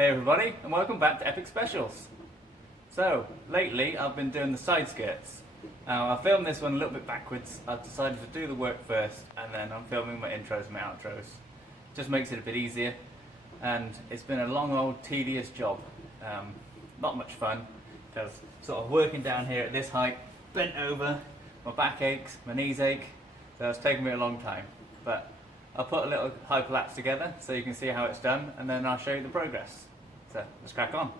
Hey everybody, and welcome back to Epic Specials. So, lately I've been doing the side skirts. Now, I filmed this one a little bit backwards. I've decided to do the work first, and then I'm filming my intros and my outros. Just makes it a bit easier, and it's been a long old tedious job. Not much fun, because sort of working down here at this height, bent over, my back aches, my knees ache, so it's taken me a long time. But I'll put a little hyperlapse together so you can see how it's done, and then I'll show you the progress. So let's crack on.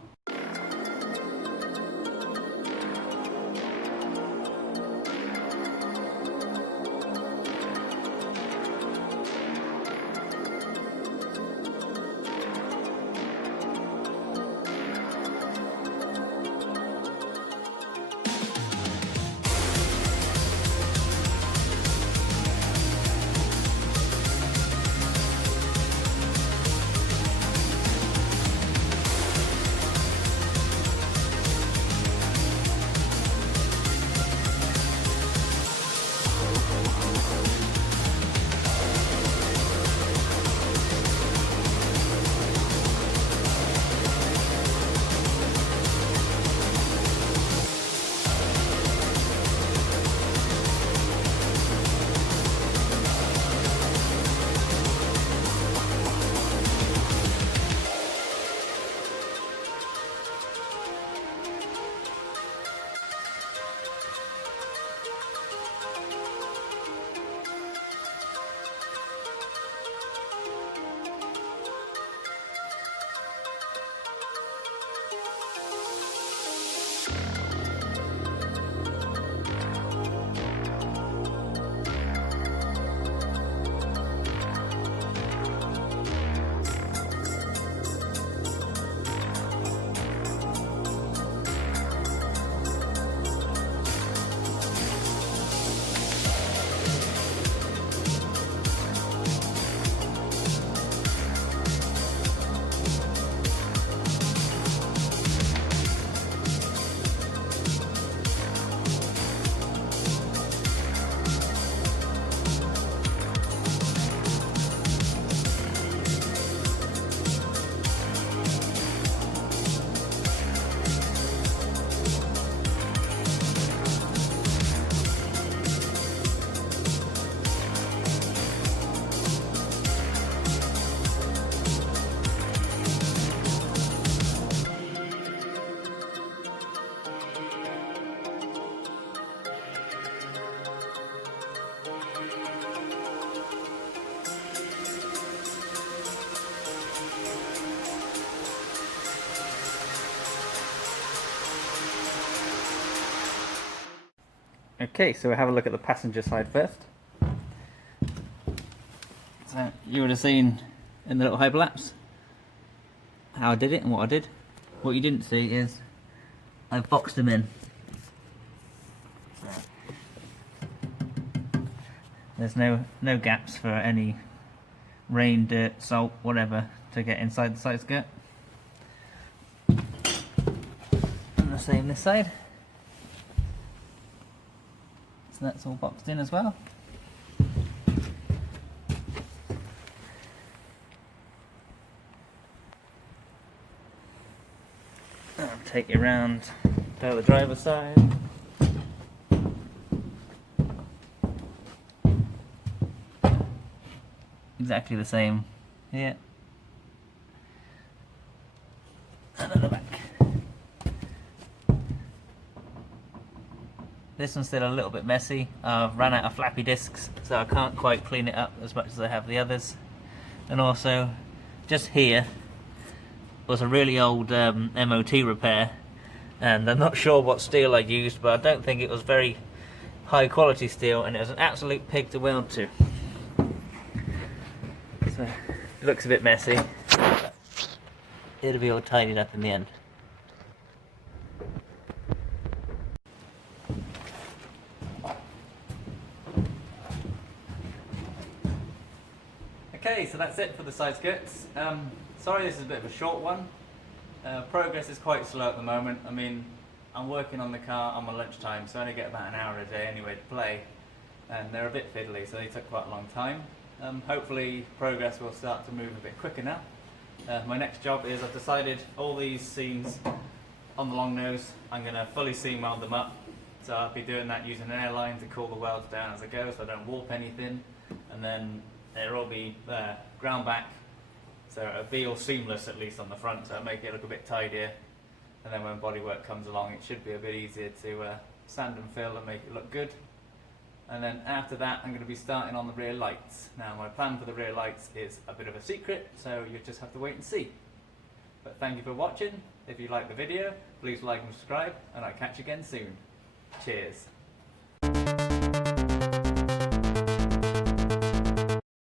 Okay, so we'll have a look at the passenger side first. So you would have seen in the little hyperlapse how I did it and what I did. What you didn't see is I've boxed them in. There's no gaps for any rain, dirt, salt, whatever to get inside the side skirt. And the same this side. So that's all boxed in as well. I'll take you around to the driver's side. Exactly the same here. And at the back. This one's still a little bit messy. I've run out of flappy discs, so I can't quite clean it up as much as I have the others. And also, just here was a really old MOT repair, and I'm not sure what steel I used, but I don't think it was very high quality steel, and it was an absolute pig to weld to. So, it looks a bit messy, but it'll be all tidied up in the end. Okay, so that's it for the side skirts. Sorry this is a bit of a short one. Progress is quite slow at the moment. I mean, I'm working on the car on my lunchtime, so I only get about an hour a day anyway to play. And they're a bit fiddly, so they took quite a long time. Hopefully progress will start to move a bit quicker now. My next job is I've decided all these seams on the long nose, I'm going to fully seam weld them up. So I'll be doing that using an airline to cool the welds down as I go so I don't warp anything. And then it'll all be ground back, so it'll be all seamless at least on the front, so it'll make it look a bit tidier. And then when bodywork comes along, it should be a bit easier to sand and fill and make it look good. And then after that, I'm going to be starting on the rear lights. Now my plan for the rear lights is a bit of a secret, so you just have to wait and see. But thank you for watching. If you like the video, please like and subscribe, and I'll catch you again soon. Cheers.